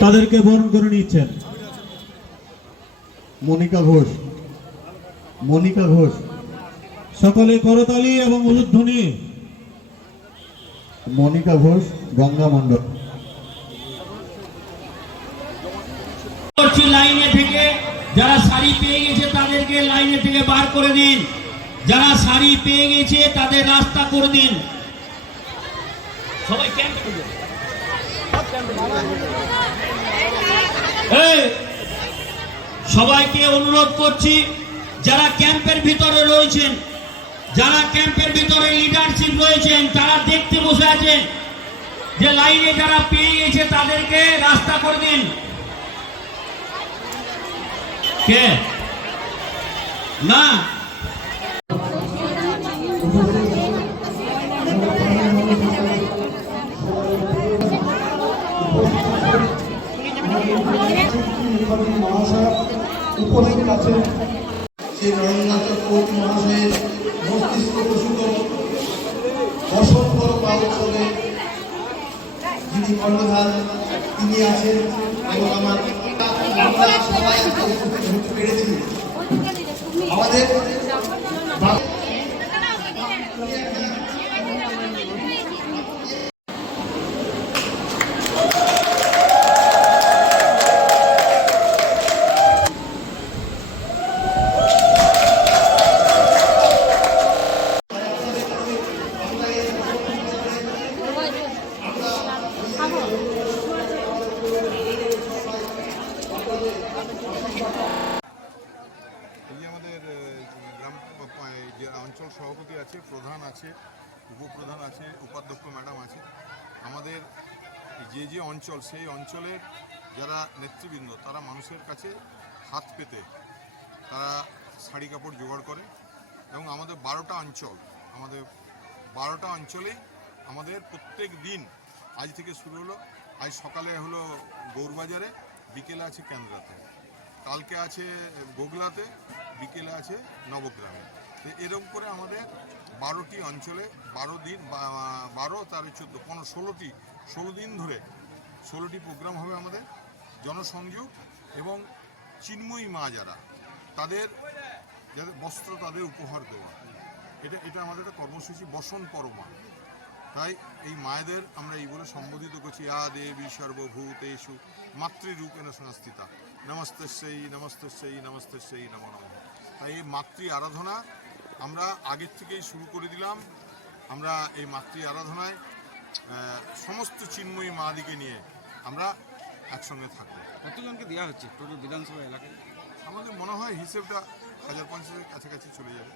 তাদেরকে বরণ করে নিচ্ছেন। মনিকা ঘোষ। মনিকা ঘোষ। সকলে করতালি এবং উলুধ্বনি। মনিকা ঘোষ গঙ্গা মণ্ডল। লাইনে থেকে যারা শাড়ি পেয়ে গেছে তাদেরকে লাইনে থেকে বার করে দিন। যারা শাড়ি পেয়ে গেছে তাদের রাস্তা করে দিন। সবাই ক্যাম্পে সবাইকে অনুরোধ করছি, যারা ক্যাম্পের ভিতরে রয়েছেন, যারা ক্যাম্পের ভিতরে লিডারশিপ রয়েছেন, তারা দেখতে বসে আছেন যে লাইনে যারা পেয়ে গেছে, তাদেরকে রাস্তা করে দিন। কে? না উপস্থিত আছেন শ্রী রবীন্দ্রনাথ কোচ মহাশয়ের মস্তিষ্ক প্রসূত বসন্ত পাউৎসবে যিনি কর্ণধার তিনি আছেন এবং আমার আমরা সবাই উপস্থিত হতে পেরেছি। আমাদের বাং- এই যে আমাদের আহ, গ্রাম প- প- এই যে অঞ্চল সভাপতি আছে, প্রধান আছে, উপপ্রধান আছে, উপাধ্যক্ষ ম্যাডাম আছে, আমাদের যে যে অঞ্চল, সেই অঞ্চলের যারা নেতৃবৃন্দ, তারা মানুষের কাছে হাত পেতে তারা শাড়ি কাপড় জোগাড় করে এবং আমাদের বারোটা অঞ্চল, আমাদের বারোটা অঞ্চলেই আমাদের প্রত্যেক দিন আজ থেকে শুরু হলো, আজ সকালে হলো গৌরবাজারে, বিকেলে আছে কেন্দ্রাতে, কালকে আছে গোগলাতে, বিকেলে আছে নবগ্রামে। এরকম করে আমাদের বারোটি অঞ্চলে বারো দিন বারো, তার চোদ্দ, পনেরো, ষোলোটি, ষোলো দিন ধরে ষোলোটি প্রোগ্রাম হবে আমাদের জনসংযোগ এবং চিন্ময়ী মা যারা, তাদের যাদের বস্ত্র তাদের উপহার দেওয়া। এটা এটা আমাদের একটা কর্মসূচি বসন পরমা। তাই এই মায়েদের আমরা এই বলে সম্বোধিত করছি, আ দেবী সর্বভূতেষু মাতৃরূপেণ সংস্থিতা নমস্তস্যই নমস্তস্যই নমস্তস্যই নম নম। তাই এই মাতৃ আরাধনা আমরা আগের থেকেই শুরু করে দিলাম। আমরা এই মাতৃ আরাধনায় সমস্ত চিন্ময়ী মা দিকে নিয়ে আমরা একসঙ্গে থাকব। কতজনকে দেওয়া হচ্ছে টোটাল বিধানসভা এলাকায়? আমাদের মনে হয় হিসেবটা হাজার পঞ্চাশের কাছাকাছি চলে যাবে।